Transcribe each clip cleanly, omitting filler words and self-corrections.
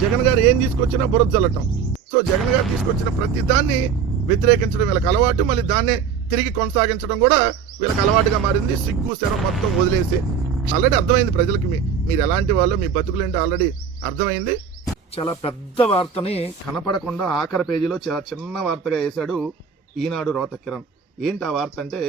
జగన్ గారు ఏం తీసుకొచ్చినా బురద జల్లటం. సో జగన్ గారు తీసుకొచ్చిన ప్రతి దాన్ని వ్యతిరేకించడం వీళ్ళకి అలవాటు, మళ్ళీ దాన్నే తిరిగి కొనసాగించడం కూడా వీళ్ళకి అలవాటుగా మారింది. సిగ్గు శరం మొత్తం వదిలేసి ఆల్రెడీ అర్థమైంది ప్రజలకి మీరు ఎలాంటి వాళ్ళు, మీ బతుకులేంటి ఆల్రెడీ అర్థమైంది. చాలా పెద్ద వార్తని కనపడకుండా ఆఖరి పేజీలో చాలా చిన్న వార్తగా వేశాడు ఈనాడు రోత కిరణ్. ఏంటి ఆ వార్త అంటే,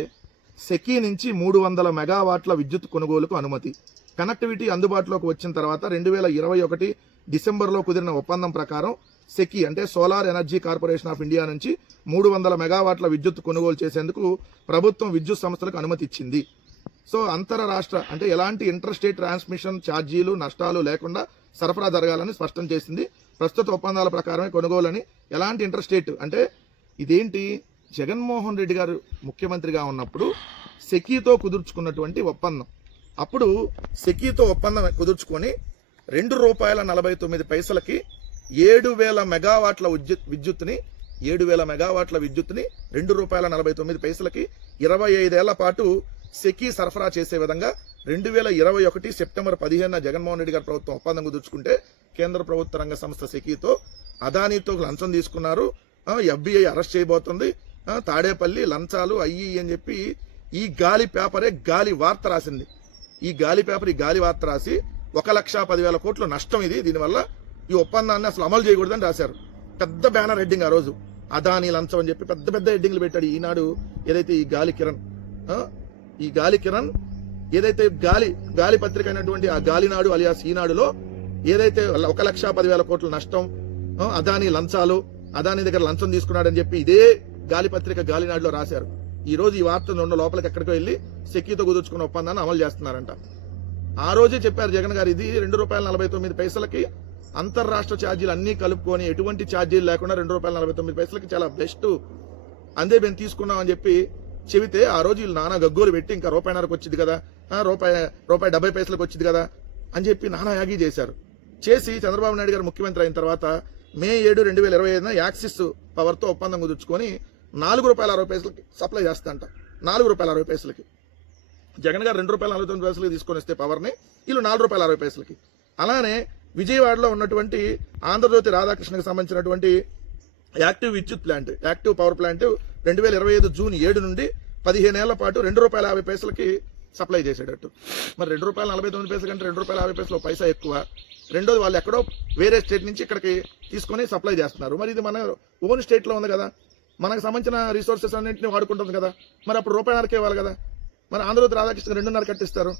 సెకీ నుంచి 300 మెగావాట్ల విద్యుత్ కొనుగోలుకు అనుమతి. కనెక్టివిటీ అందుబాటులోకి వచ్చిన తర్వాత 2021 డిసెంబర్లో కుదిరిన ఒప్పందం ప్రకారం సెకీ అంటే solar energy corporation of India నుంచి 300 మెగావాట్ల విద్యుత్ కొనుగోలు చేసేందుకు ప్రభుత్వం విద్యుత్ సంస్థలకు అనుమతి ఇచ్చింది. సో అంతర రాష్ట్ర అంటే ఎలాంటి ఇంటర్ స్టేట్ ట్రాన్స్మిషన్ ఛార్జీలు నష్టాలు లేకుండా సరఫరా జరగాలని స్పష్టం చేసింది. ప్రస్తుత ఒప్పందాల ప్రకారమే కొనుగోలని. ఎలాంటి ఇంటర్ స్టేట్ అంటే ఇదేంటి, జగన్మోహన్ రెడ్డి గారు ముఖ్యమంత్రిగా ఉన్నప్పుడు సెకీతో కుదుర్చుకున్నటువంటి ఒప్పందం. అప్పుడు సెకీతో ఒప్పందం కుదుర్చుకొని ₹2.49 7,000 మెగావాట్ల విద్యుత్తుని ₹2.49 25 ఏళ్ల పాటు సెకీ సరఫరా చేసే విధంగా 2021 సెప్టెంబర్ 15న జగన్మోహన్ రెడ్డి గారి ప్రభుత్వం ఒప్పందం కుదుర్చుకుంటే కేంద్ర ప్రభుత్వ రంగ సంస్థ సెకీతో అదానీతో లంచం తీసుకున్నారు. FBI అరెస్ట్ చేయబోతుంది, తాడేపల్లి లంచాలు అయ్యి అని చెప్పి ఈ గాలి పేపరే గాలి వార్త రాసింది. ఈ గాలి వార్త రాసి 1,10,000 కోట్ల నష్టం ఇది, దీనివల్ల ఈ ఒప్పందాన్ని అసలు అమలు చేయకూడదని రాశారు. పెద్ద బ్యానర్ హెడ్డింగ్ ఆ రోజు, అదానీ లంచం అని చెప్పి పెద్ద పెద్ద హెడ్డింగ్లు పెట్టాడు ఈనాడు. ఏదైతే ఈ గాలి కిరణ్ ఏదైతే గాలి పత్రిక అయినటువంటి ఆ గాలినాడు అలియాస్ ఈనాడులో ఏదైతే 1,10,000 కోట్ల నష్టం, అదానీ లంచాలు, అదానీ దగ్గర లంచం తీసుకున్నాడని చెప్పి ఇదే గాలి పత్రిక గాలినాడులో రాశారు. ఈ రోజు ఈ వార్త రెండు లోపలికి ఎక్కడికో వెళ్లి సెకీతో కుదుర్చుకున్న ఒప్పందాన్ని అమలు చేస్తున్నారంట. ఆ రోజే చెప్పారు జగన్ గారు, ఇది ₹2.49 అంతర్రాష్ట్ర ఛార్జీలు అన్ని కలుపుకొని ఎటువంటి ఛార్జీలు లేకుండా ₹2.49 చాలా బెస్ట్, అందే మేము తీసుకున్నామని చెప్పి చెబితే ఆ రోజు వీళ్ళు నానా గగ్గోలు పెట్టి ఇంకా ₹1.5కి వచ్చింది కదా, ₹1.70 వచ్చింది కదా అని చెప్పి నానా యాగి చేశారు. చేసి చంద్రబాబు నాయుడు గారు ముఖ్యమంత్రి అయిన తర్వాత మే 7, 2025న యాక్సిస్ పవర్తో ఒప్పందం కుదుర్చుకొని ₹4.60 సప్లై చేస్తాంట. ₹4.60. జగన్ గారు ₹2.49 తీసుకొని వస్తే పవర్ని వీళ్ళు ₹4.60. అలానే విజయవాడలో ఉన్నటువంటి ఆంధ్రజ్యోతి రాధాకృష్ణకి సంబంధించినటువంటి యాక్టివ్ పవర్ ప్లాంట్ 2025 జూన్ 7 నుండి 15 ఏళ్ల పాటు ₹2.50 సప్లై చేసేటట్టు. మరి ₹2.49 కంటే ₹2.50 పైసా ఎక్కువ. రెండోది వాళ్ళు ఎక్కడో వేరే స్టేట్ నుంచి ఇక్కడికి తీసుకొని సప్లై చేస్తున్నారు. మరి ఇది మన ఓన్ స్టేట్ లో ఉంది కదా, మనకు సంబంధించిన రిసోర్సెస్ అన్నింటినీ వాడుకుంటుంది కదా, మరి అప్పుడు ₹1.5 ఇవ్వాలి కదా. మరి ఆంధ్రజ్యోతి రాధాకృష్ణ 2.5 కట్టిస్తారు.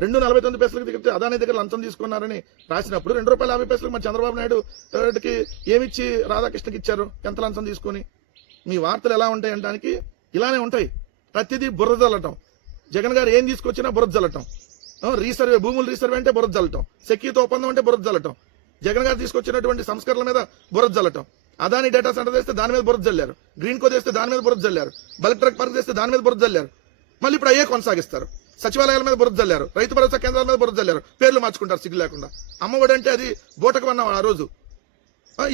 ₹2.49 దిగితే అదానీ దగ్గర లంచం తీసుకున్నారని రాసినప్పుడు ₹2.50 మరి చంద్రబాబు నాయుడుకి ఏమిచ్చి రాధాకృష్ణకి ఇచ్చారు, ఎంత లంచం తీసుకొని? మీ వార్తలు ఎలా ఉంటాయి అనడానికి ఇలానే ఉంటాయి. ప్రతిదీ బురద జల్లటం. జగన్ గారు ఏం తీసుకొచ్చినా బురద జల్లటం. భూములు రీసర్వే అంటే బురద జల్లటం, సెకీతో ఒప్పందం అంటే బురద జల్లటం, జగన్ గారు తీసుకొచ్చినటువంటి సంస్కరణల మీద బురద జల్లటం, అదానీ డేటా సెంటర్ తెస్తే దాని మీద బురద జల్లారు, గ్రీన్ కో తెస్తే దాని మీద బురద జల్లారు, బల్క్ ట్రక్ పార్క్ తెస్తే దాని మీద బురద జల్లారు. మళ్ళీ ఇప్పుడు అయ్యే కొనసాగిస్తారు. సచివాలయాల మీద బురద జల్లారు, రైతు భరోసా కేంద్రాల మీద బురద జల్లారు, పేర్లు మార్చుకుంటారు సిగ్గు లేకుండా. అమ్మఒడి అంటే అది బోటకు వన్నాం ఆ రోజు,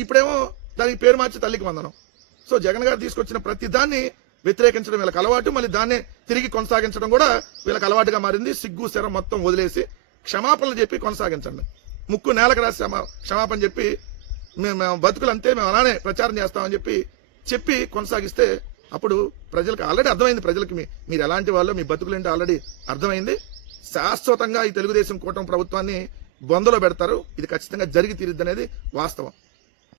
ఇప్పుడేమో దానికి పేరు మార్చి తల్లికి వందనం. సో జగన్ గారు తీసుకొచ్చిన ప్రతి దాన్ని వ్యతిరేకించడం వీళ్ళకి అలవాటు, మళ్ళీ దాన్నే తిరిగి కొనసాగించడం కూడా వీళ్ళకి అలవాటుగా మారింది. సిగ్గు శరం మొత్తం వదిలేసి క్షమాపణలు చెప్పి కొనసాగించండి. ముక్కు నేలకు రాసి క్షమాపణ చెప్పి మేము బతుకులు అంతే, మేము అలానే ప్రచారం చేస్తామని చెప్పి కొనసాగిస్తే అప్పుడు ప్రజలకు ఆల్రెడీ అర్థమైంది. ప్రజలకి మీరు ఎలాంటి వాళ్ళు, మీ బతుకులేంటి ఆల్రెడీ అర్థమైంది. శాశ్వతంగా ఈ తెలుగుదేశం కూటమి ప్రభుత్వాన్ని బొందలో పెడతారు. ఇది ఖచ్చితంగా జరిగి తీరుద్ది అనేది వాస్తవం.